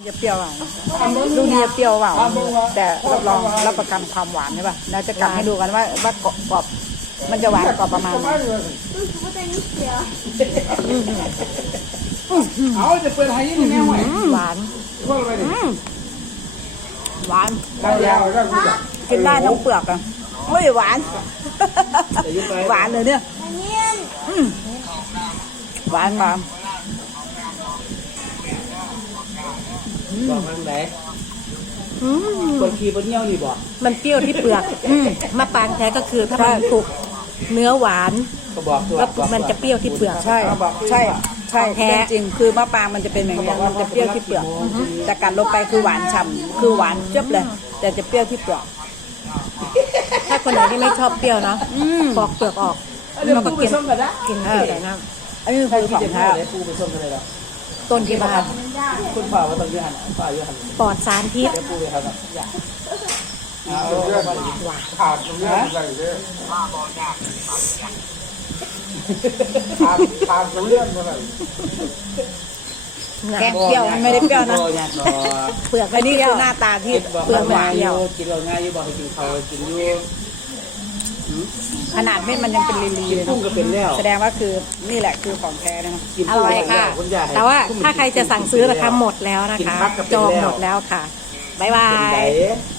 จะเปรี้ยวอ่ะลูกนี้จะเปรี้ยวเปล่าแต่รับประกันความหวานใช่ป่ะเราจะกัดให้ดูกันว่ากรอบมันจะหวานกรอบประมาณไหนเอาจะเปิดให้ยังไงวะหวานหวานยาวๆกินได้ทั้งเปลือกอ่ะไม่หวานหวานเลยเนี่ยหวานมาบอกมันไหนคนขี่บนเงี้ยวนี่บอกมันเปรี้ยวที่เปลือกมะปรางแท้ก็คือถ้ามันถูกเนื้อหวานก็บอกตัวแล้วมันจะเปรี้ยวที่เปลือกใช่ใช่ใช่แท้จริงคือมะปรางมันจะเป็นอย่างนี้มันจะเปรี้ยวที่เปลือกแต่กัดลงไปคือหวานฉ่ำคือหวานเจี๊ยบเลยแต่จะเปรี้ยวที่เปลือกถ้าคนไหนที่ไม่ชอบเปรี้ยวเนาะปอกเปลือกออกเดี๋ยวกูไปส้มกันนะกินแต่น้อันนี้ใครคือกิขนองจะแท้แพ้เลยกูไปส้มกันเลยหรอำต้นที่บ้านคุณฝ่าว่าต้องยืหันฝ่ายืหันปลอดสารพิษเดี๋ยวกูไปทำอยากเอาขาดตรงนี้อะไรเนี่ยขาดตรงเรื่องอะไรแกงเปรี้ยวมันไม่ได้เปรี้ยวนะเปลือกอัไม่นนี้เปรี้คืยวอหน้าตาที่เปลือกหวานอยู่กินเราง่ายอยู่บอกให้กินเขากินอยู่ขนาดเม็ดมันยังเป็นลีๆเลยกุ้งเนาะก็เป็นแล้วแสดงว่าคือนี่แหละคือของแท้นะอร่อยค่ะ แต่ว่าถ้าใครจะสั่งซื้อนะคะหมดแล้วนะคะ จองหมดแล้วค่ะบ๊ายบาเป็นไงย